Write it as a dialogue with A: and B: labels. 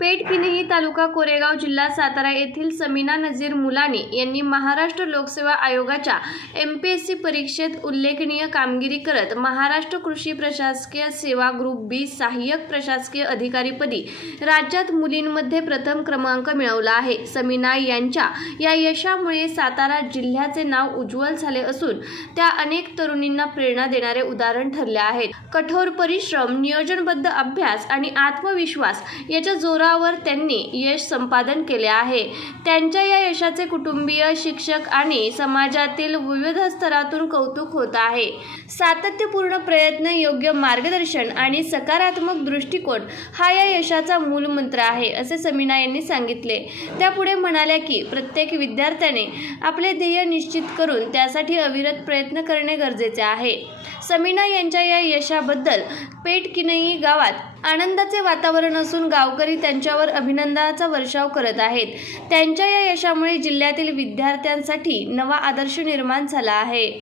A: पेठ किनही तालुका कोरेगाव जिल्हा सातारा येथील समीना नजीर मुलानी यांनी महाराष्ट्र लोकसेवा आयोगाच्या एम पी एस सी परीक्षेत उल्लेखनीय कामगिरी करत महाराष्ट्र कृषी प्रशासकीय सेवा ग्रुप बी सहाय्यक प्रशासकीय अधिकारीपदी राज्यात मुलींमध्ये प्रथम क्रमांक मिळवला आहे. समीना यांच्या या यशामुळे सातारा जिल्ह्याचे नाव उज्ज्वल झाले असून त्या अनेक तरुणींना प्रेरणा देणारे उदाहरण ठरले आहेत. कठोर परिश्रम नियोजनबद्ध अभ्यास आणि आत्मविश्वास याच्या जोरावर त्यांनी यश संपादन केले आहे. त्यांच्या या यशाचे कुटुंबीय शिक्षक आणि समाजातील विविध स्तरातून कौतुक होत आहे. सातत्यपूर्ण प्रयत्न योग्य मार्गदर्शन आणि सकारात्मक दृष्टिकोन हा या यशाचा मूल मंत्र आहे असे समीना यांनी सांगितले. त्या पुढे म्हणाल्या की प्रत्येक विद्यार्थ्याने आपले ध्येय निश्चित करून त्यासाठी अविरत प्रयत्न करणे गरजेचे आहे. समीना यांच्या या यशाबद्दल पेटकिनई गावात आनंदाचे वातावरण असून गावकरी त्यांच्यावर अभिनंदनाचा वर्षाव करत आहेत. त्यांच्या या यशामुळे जिल्ह्यातील विद्यार्थ्यांसाठी नवा आदर्श निर्माण झाला आहे.